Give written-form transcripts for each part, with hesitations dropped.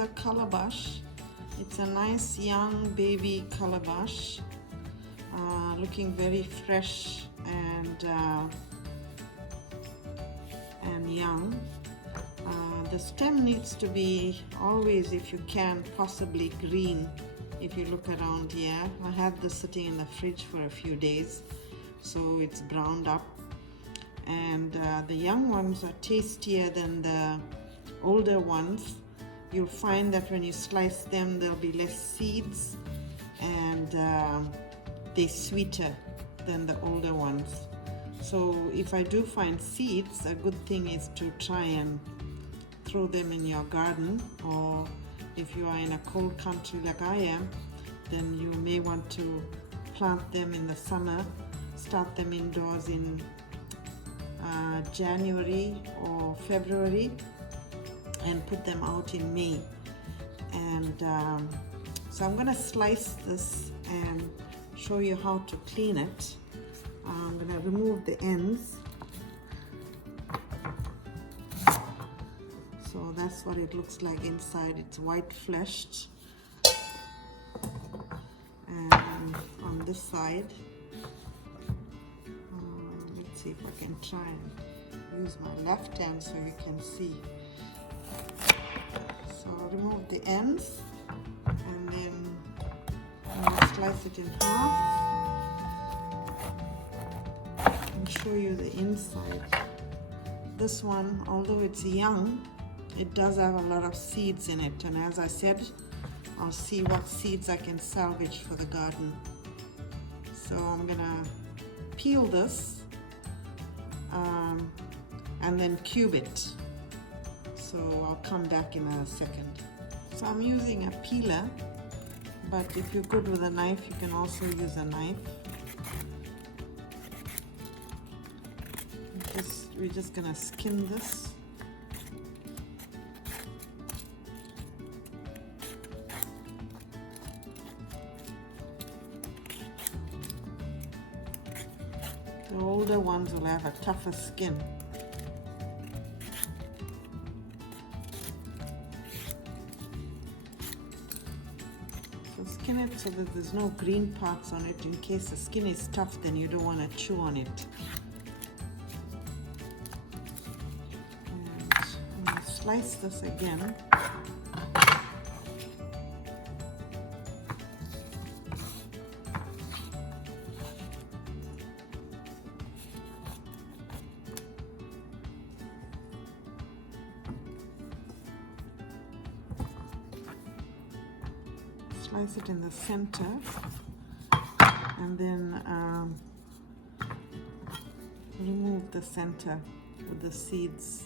a calabash. It's a nice young baby calabash, looking very fresh and young. The stem needs to be always, if you can, possibly green. If you look around here, I had this sitting in the fridge for a few days, so it's browned up. And the young ones are tastier than the older ones. You'll find that when you slice them, there'll be less seeds, and they're sweeter than the older ones. So if I do find seeds, a good thing is to try and throw them in your garden, or if you are in a cold country like I am, then you may want to plant them in the summer, start them indoors in January or February, and put them out in May. And so I'm going to slice this and show you how to clean it. I'm going to remove the ends. So that's what it looks like inside. It's white fleshed. And on this side, let's see if I can try and use my left hand so you can see. So I'll remove the ends, and then I'll slice it in half and show you the inside. This one, although it's young, it does have a lot of seeds in it, and as I said, I'll see what seeds I can salvage for the garden. So I'm gonna peel this and then cube it. So I'll come back in a second. So I'm using a peeler, but if you're good with a knife, you can also use a knife. We're just gonna skin this. The older ones will have a tougher skin. So skin it so that there's no green parts on it. In case the skin is tough, then you don't want to chew on it. And I'm going to slice this again. Slice it in the center, and then remove the center with the seeds.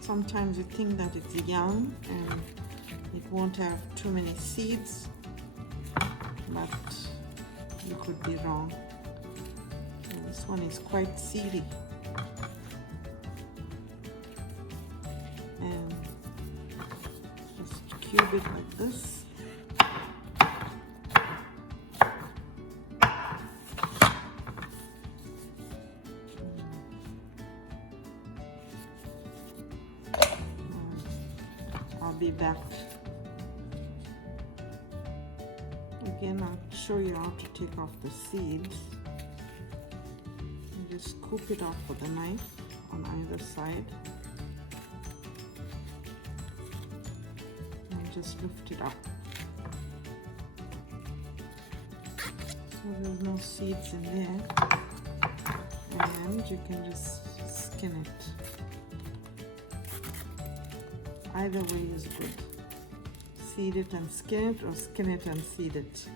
Sometimes you think that it's young and it won't have too many seeds, but you could be wrong. So this one is quite seedy. And just cube it like this. Be back. Again, I'll show you how to take off the seeds. You just scoop it off with a knife on either side and just lift it up. So there's no seeds in there, and you can just skin it. Either way is good. Seed it and skin it, or skin it and seed it.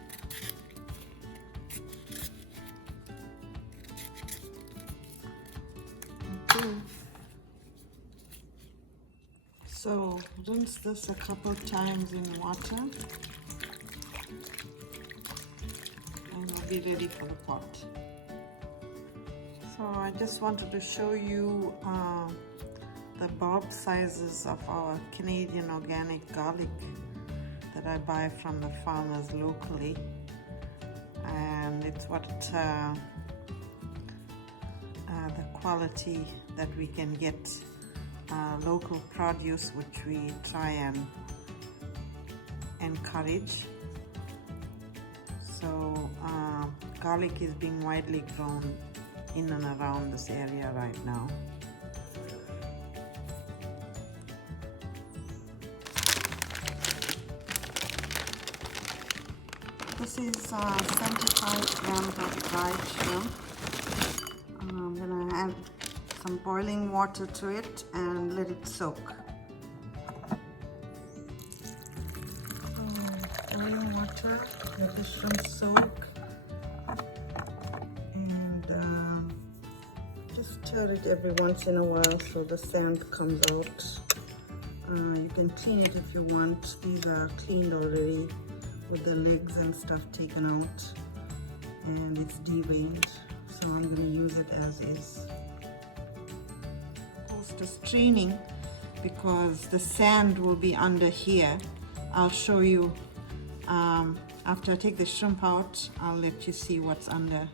Okay. So rinse this a couple times in water, and to be ready for the pot. So I just wanted to show you the bulb sizes of our Canadian organic garlic that I buy from the farmers locally, and it's what the quality that we can get local produce, which we try and encourage. So garlic is being widely grown in and around this area right now. This is 75 grams of dried shrimp. I'm going to add some boiling water to it and let it soak. Boiling water, let the shrimp soak, and just stir it every once in a while so the sand comes out. You can clean it if you want. These are cleaned already with the legs and stuff taken out, and it's deveined, so I'm going to use it as is. Opposed to straining, because the sand will be under here. I'll show you after I take the shrimp out. I'll let you see what's under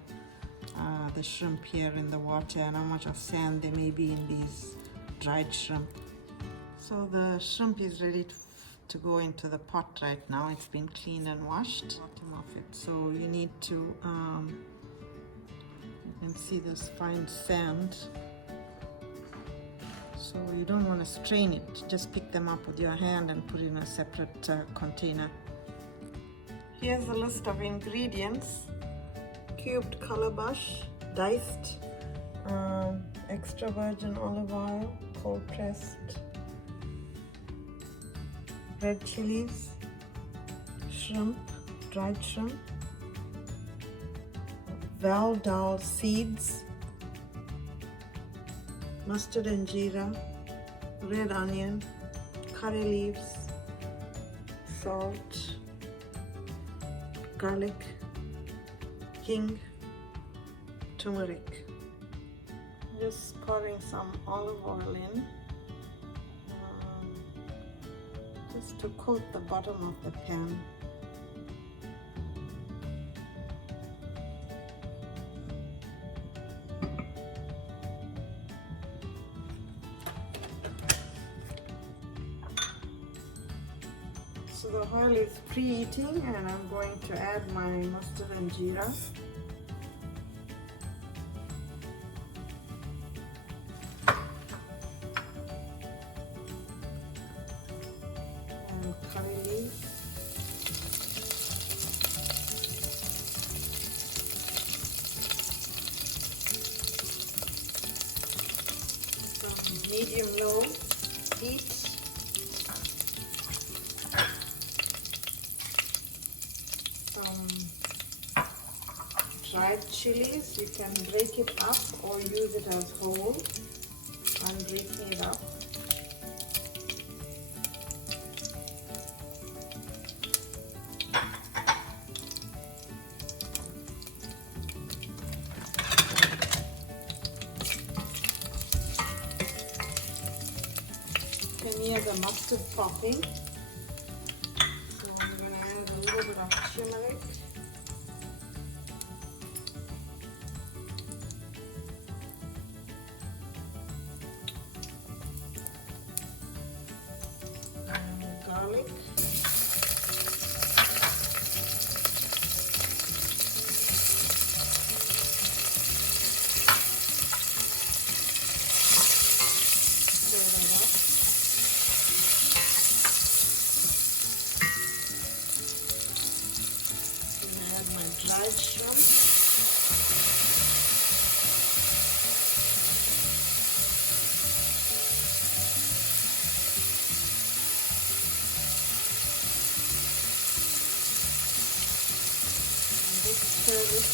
the shrimp here in the water and how much of sand there may be in these dried shrimp. So the shrimp is ready to go into the pot right now. It's been cleaned and washed. Bottom of it. So you need to, you can see this fine sand. So you don't want to strain it. Just pick them up with your hand and put it in a separate container. Here's a list of ingredients: cubed calabash, diced, extra virgin olive oil, cold pressed, red chillies, shrimp, dried shrimp, dhall seeds, mustard and jeera, red onion, curry leaves, salt, garlic, hing, turmeric. Just pouring some olive oil in, just to coat the bottom of the pan. So the oil is preheating, and I'm going to add my mustard and jeera. And curry leaves. Some medium-low heat. Dried chilies, you can break it up or use it as whole. I'm breaking it up. You can hear the mustard popping. So I'm going to add a little bit of turmeric. Garlic, add my dried shrimp. Stir it.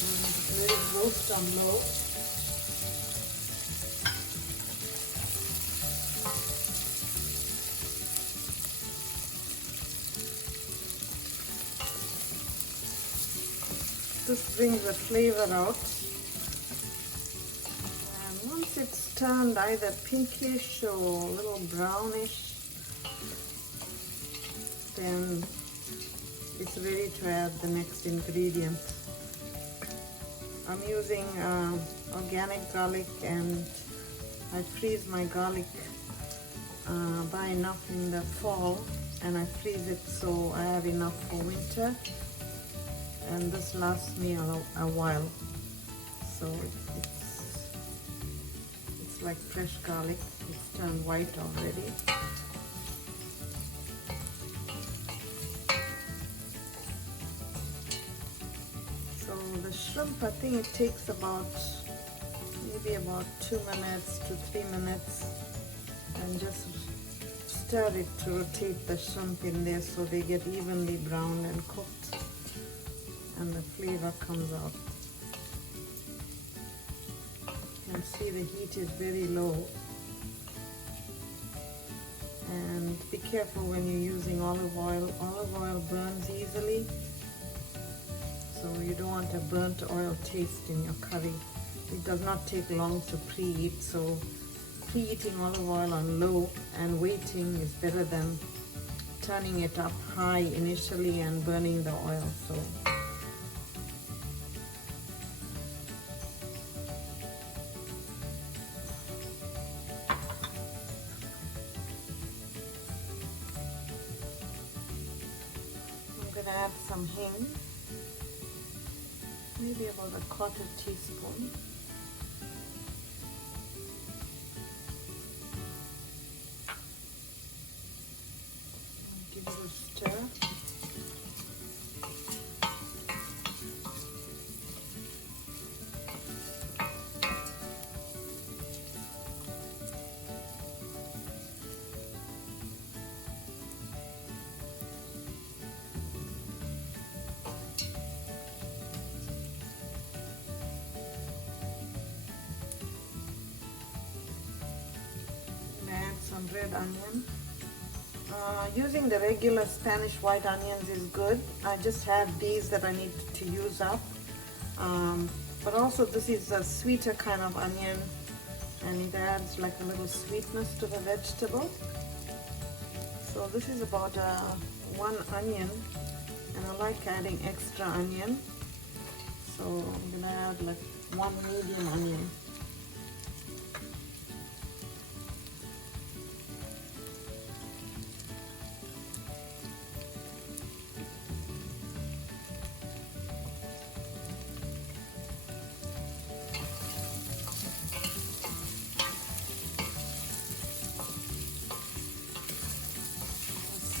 And let it roast on low. this brings the flavor out. And once it's turned either pinkish or a little brownish, then it's ready to add the next ingredient. I'm using organic garlic, and I freeze my garlic, buy enough in the fall, and I freeze it so I have enough for winter, and this lasts me a while. So it's like fresh garlic. It's turned white already. So the shrimp, I think it takes maybe about 2 minutes to 3 minutes, and just stir it to rotate the shrimp in there so they get evenly browned and cooked, and the flavor comes out. You can see the heat is very low, and be careful when you're using olive oil. Olive oil burns easily, so you don't want a burnt oil taste in your curry. It does not take long to preheat, so preheating olive oil on low and waiting is better than turning it up high initially and burning the oil. So I'm going to add some hing, maybe about a 1/4 teaspoon. Give it a stir. Add some red onion. Using the regular Spanish white onions is good. I just have these that I need to use up. But also this is a sweeter kind of onion, and it adds like a little sweetness to the vegetable. So this is about 1 onion, and I like adding extra onion. So I'm gonna add like 1 medium onion.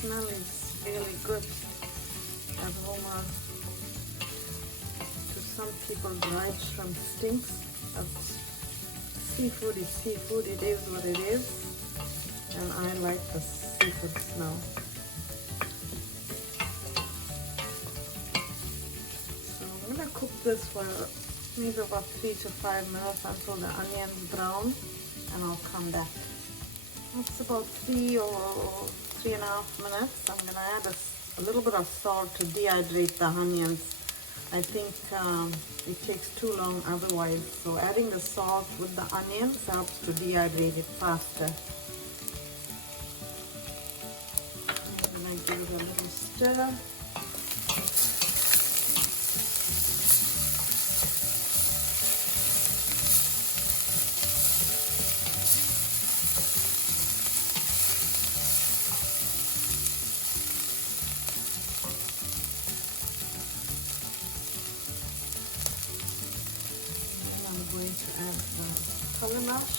Smell is really good. Aroma. To some people, dried shrimp stinks. But seafood is seafood. It is what it is, and I like the seafood smell. So I'm gonna cook this for maybe about 3 to 5 minutes until the onions brown, and I'll come back. That's about 3 or 3.5 minutes. I'm going to add a little bit of salt to dehydrate the onions. I think it takes too long otherwise. So adding the salt with the onions helps to dehydrate it faster. And I give it a little stir. I'm going to add the calabash.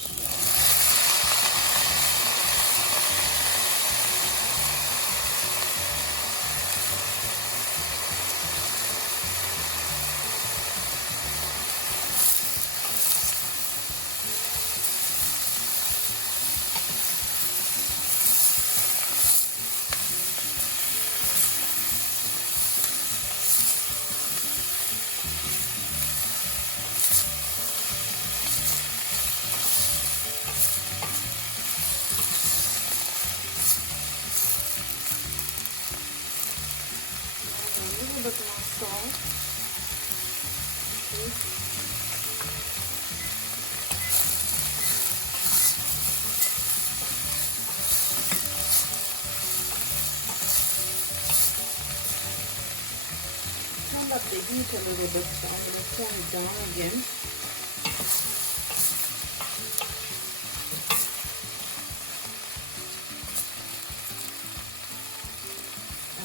up the heat a little bit, so I'm going to turn it down again.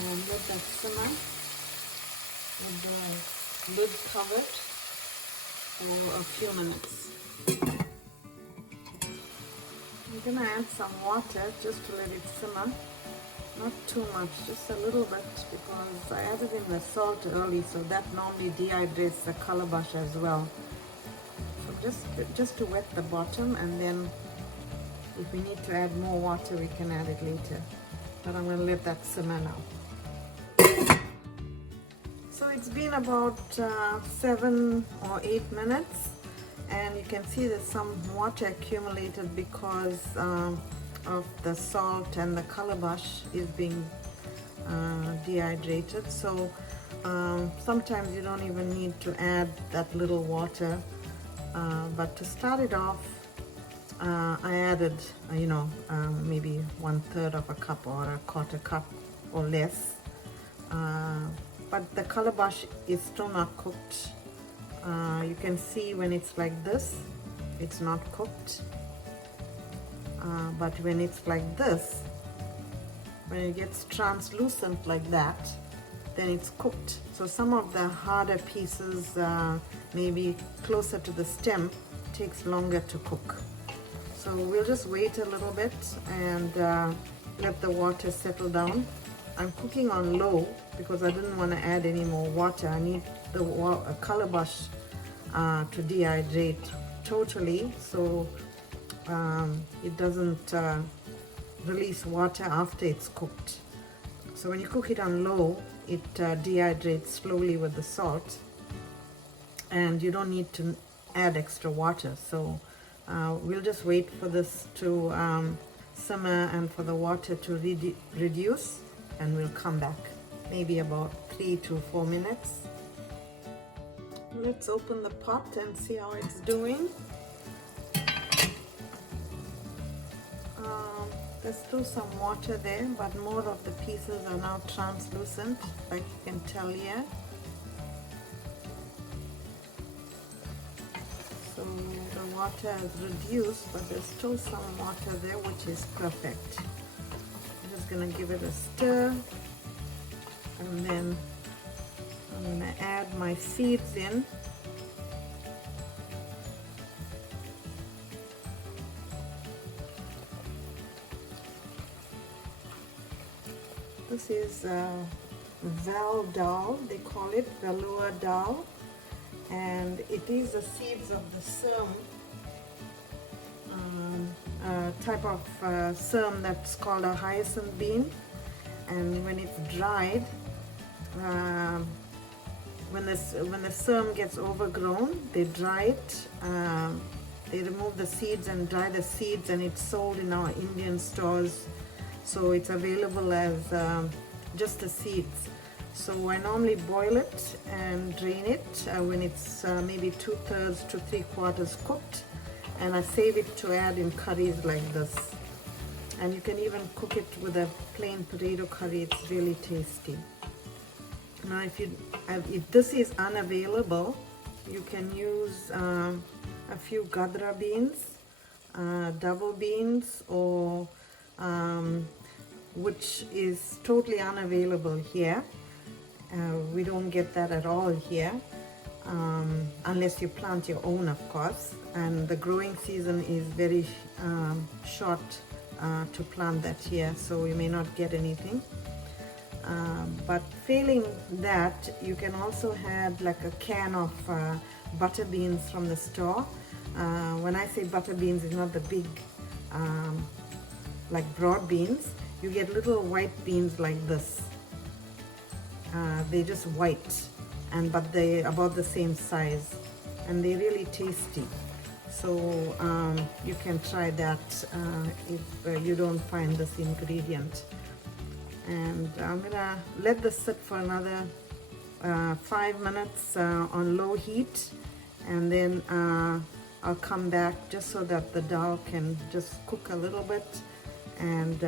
And let that simmer with the lid covered for a few minutes. I'm going to add some water just to let it simmer. Not too much, just a little bit, because I added in the salt early, so that normally dehydrates the calabash as well. So just to wet the bottom, and then if we need to add more water, we can add it later. But I'm going to let that simmer now. So it's been about 7 or 8 minutes, and you can see there's some water accumulated because of the salt, and the calabash is being dehydrated. So sometimes you don't even need to add that little water, but to start it off, I added maybe 1/3 of a cup or a 1/4 cup or less, but the calabash is still not cooked. You can see when it's like this, it's not cooked. But when it's like this, when it gets translucent like that, then it's cooked. So some of the harder pieces, maybe closer to the stem, takes longer to cook. So we'll just wait a little bit and let the water settle down. I'm cooking on low because I didn't want to add any more water. I need the calabash to dehydrate totally, so it doesn't release water after it's cooked. So when you cook it on low, it dehydrates slowly with the salt, and you don't need to add extra water. So we'll just wait for this to simmer and for the water to reduce, and we'll come back maybe about 3 to 4 minutes. Let's open the pot and see how it's doing. There's still some water there, but more of the pieces are now translucent, like you can tell here. So the water has reduced, but there's still some water there, which is perfect. I'm just going to give it a stir, and then I'm going to add my seeds in. This is dhall, they call it velour dhall, and it is the seeds of the serm, type of serm that's called a hyacinth bean. And when it's dried, when the serm gets overgrown, they dry it. They remove the seeds and dry the seeds, and it's sold in our Indian stores. So it's available as just the seeds. So I normally boil it and drain it when it's maybe 2/3 to 3/4 cooked, and I save it to add in curries like this. And you can even cook it with a plain potato curry. It's really tasty. Now if this is unavailable, you can use a few gadra beans, double beans, or which is totally unavailable here. We don't get that at all here, unless you plant your own, of course, and the growing season is very short to plant that here, so you may not get anything. But failing that, you can also have like a can of butter beans from the store. When I say butter beans, it's not the big like broad beans. You get little white beans like this. They're just white, but they're about the same size, and they're really tasty. So you can try that if you don't find this ingredient. And I'm gonna let this sit for another 5 minutes on low heat, and then I'll come back just so that the dhall can just cook a little bit, and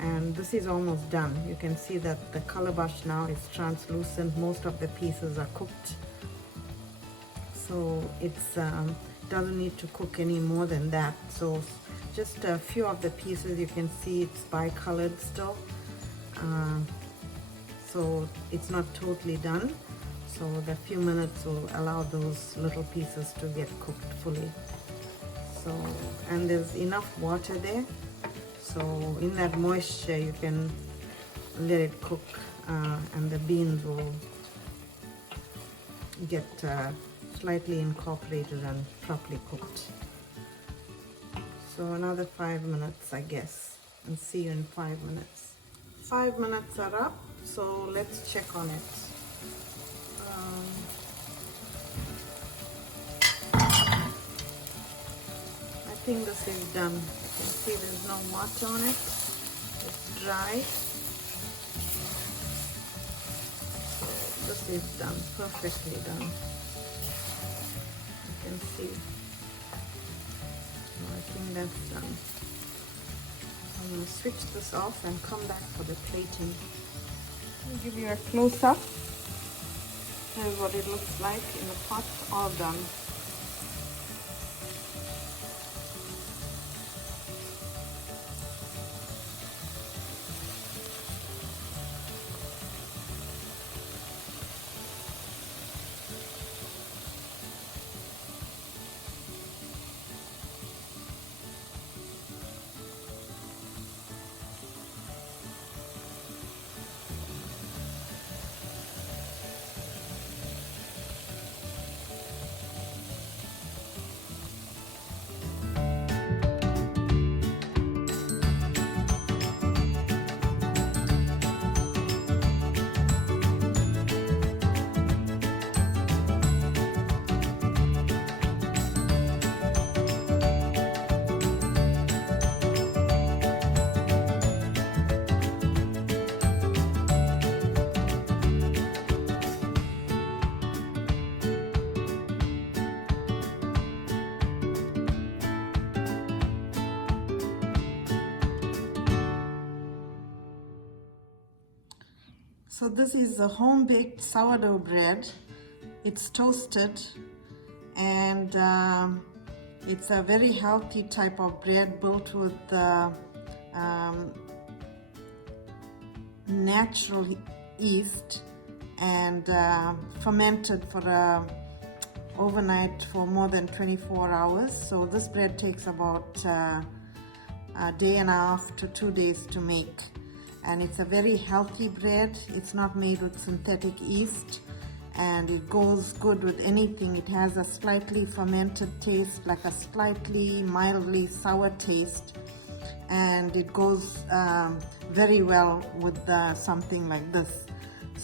And this is almost done. You can see that the calabash now is translucent. Most of the pieces are cooked, so it's doesn't need to cook any more than that. So just a few of the pieces, you can see it's bi-colored still, so it's not totally done. So the few minutes will allow those little pieces to get cooked fully. So, and there's enough water there, so in that moisture you can let it cook, and the beans will get slightly incorporated and properly cooked. So another 5 minutes, I guess, and see you in 5 minutes. 5 minutes are up, so let's check on it. I think this is done. You can see there's no water on it. It's dry. So this is done, perfectly done. You can see. So I think that's done. I'm going to switch this off and come back for the plating. I'll give you a close-up. Here's what it looks like in the pot, all done. So this is the home-baked sourdough bread. It's toasted, and it's a very healthy type of bread built with natural yeast and fermented for overnight for more than 24 hours. So this bread takes about a day and a half to 2 days to make. And it's a very healthy bread. It's not made with synthetic yeast, and it goes good with anything. It has a slightly fermented taste, like a slightly mildly sour taste, and it goes very well with something like this.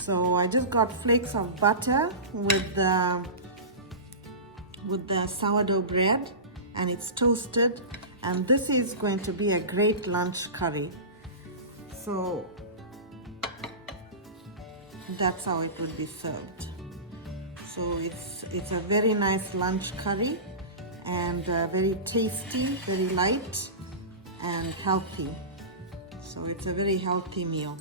So I just got flakes of butter with the sourdough bread, and it's toasted, and this is going to be a great lunch curry. So that's how it would be served. So it's a very nice lunch curry, and very tasty, very light and healthy. So it's a very healthy meal.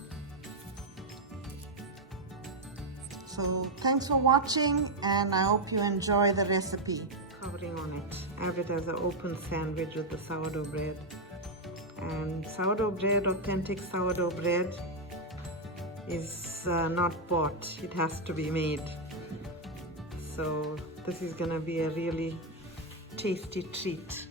So thanks for watching, and I hope you enjoy the recipe. Covering on it, I have it as an open sandwich with the sourdough bread. And sourdough bread, authentic sourdough bread, is not bought, it has to be made. So this is gonna be a really tasty treat.